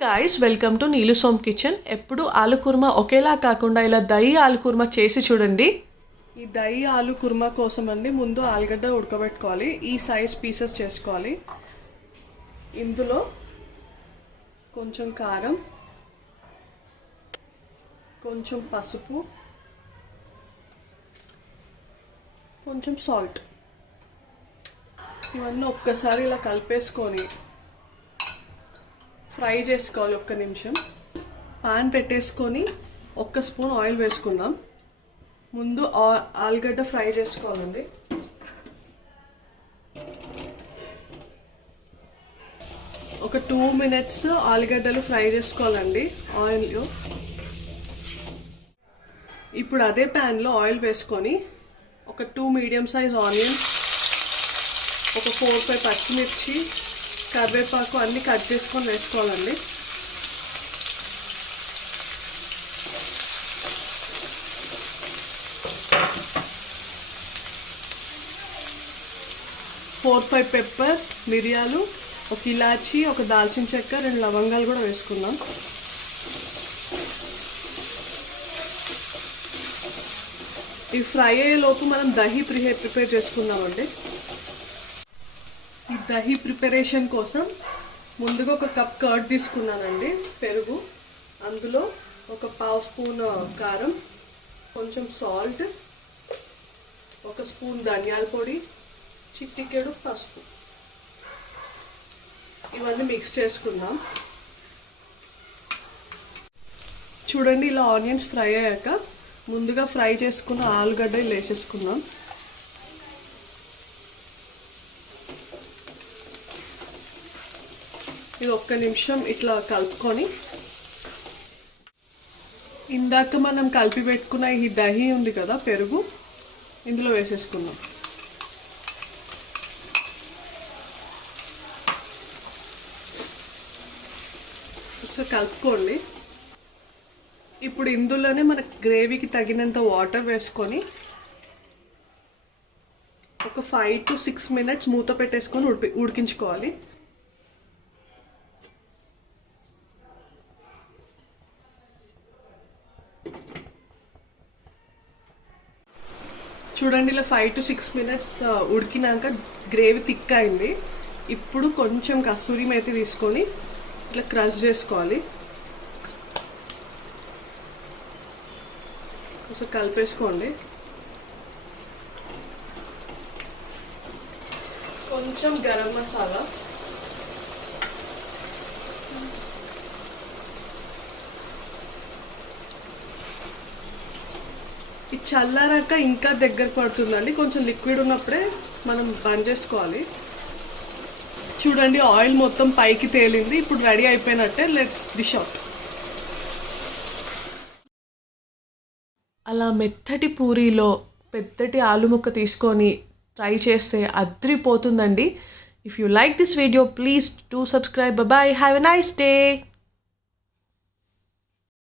Guys welcome to Neelu some kitchen ఎప్పుడు ఆలు కుర్మా ఒకేలా కాకుండా ఇలా దహి ఆలు కుర్మా చేసి చూడండి. ఈ దహి ఆలు కుర్మా కోసం అండి ముందు ఆలుగడ్డ ఉడకబెట్టుకోవాలి. ఈ సైజ్ పీసెస్ చేసుకోవాలి. ఇందులో కొంచెం కారం కొంచెం పసుపు కొంచెం సాల్ట్ ఇవన్నీ ఒక్కసారి ఇలా కలిపేసుకొని ఫ్రై చేసుకోవాలి ఒక్క నిమిషం. పాన్ పెట్టేసుకొని ఒక్క స్పూన్ ఆయిల్ వేసుకుందాం. ముందు ఆలుగడ్డ ఫ్రై చేసుకోవాలండి. ఒక టూ మినిట్స్ ఆలుగడ్డలు ఫ్రై చేసుకోవాలండి ఆయిల్ ఇప్పుడు అదే ప్యాన్లో ఆయిల్ వేసుకొని ఒక టూ మీడియం సైజ్ ఆనియన్స్ ఒక ఫోర్ ఫైవ్ పచ్చిమిర్చి కరివేపాకు అన్నీ కట్ చేసుకొని వేసుకోవాలండి. ఫోర్ ఫైవ్ పెప్పర్ మిరియాలు ఒక ఇలాచి ఒక దాల్చిన చెక్క రెండు లవంగాలు కూడా వేసుకుందాం. ఈ ఫ్రై అయ్యేలోపు మనం దహి ప్రిహే ప్రిపేర్ చేసుకుందామండి. దహి ప్రిపరేషన్ కోసం ముందుగా ఒక కప్ కర్డ్ తీసుకున్నానండి పెరుగు. అందులో ఒక పావు స్పూన్ కారం కొంచెం సాల్ట్ ఒక స్పూన్ ధనియాల పొడి చిట్టికెడు పసుపు. ఇవన్నీ మిక్స్ చేసుకుందాం. చూడండి ఇలా ఆనియన్స్ ఫ్రై అయ్యాక ముందుగా ఫ్రై చేసుకున్న ఆలుగడ్డ ఇలా వేసేసుకుందాం. ఇది ఒక్క నిమిషం ఇట్లా కలుపుకొని. ఇందాక మనం కలిపి పెట్టుకున్న ఈ దహి ఉంది కదా పెరుగు. ఇందులో వేసేసుకుందాం. ఒకసారి కలుపుకోండి. ఇప్పుడు ఇందులోనే మన గ్రేవీకి తగినంత వాటర్ వేసుకొని ఒక ఫైవ్ టు సిక్స్ మినిట్స్ మూత పెట్టేసుకొని ఉడిపి ఉడికించుకోవాలి. చూడండి ఇలా ఫైవ్ టు సిక్స్ మినిట్స్ ఉడికినాక గ్రేవీ థిక్ అయింది. ఇప్పుడు కొంచెం కస్తూరి మేతి తీసుకొని ఇట్లా క్రష్ చేసుకోవాలి. కొంచెం కలిపేసుకోండి. కొంచెం గరం మసాలా. ఇది చల్లారాక ఇంకా దగ్గర పడుతుందండి. కొంచెం లిక్విడ్ ఉన్నప్పుడే మనం బంద్ చేసుకోవాలి. చూడండి ఆయిల్ మొత్తం పైకి తేలింది. ఇప్పుడు రెడీ అయిపోయినట్టే లెట్స్ డిష్ అవుట్. అలా మెత్తటి పూరీలో పెద్దటి ఆలు ముక్క తీసుకొని ట్రై చేస్తే అద్రిపోతుందండి. If you like this video please do subscribe bye have a nice day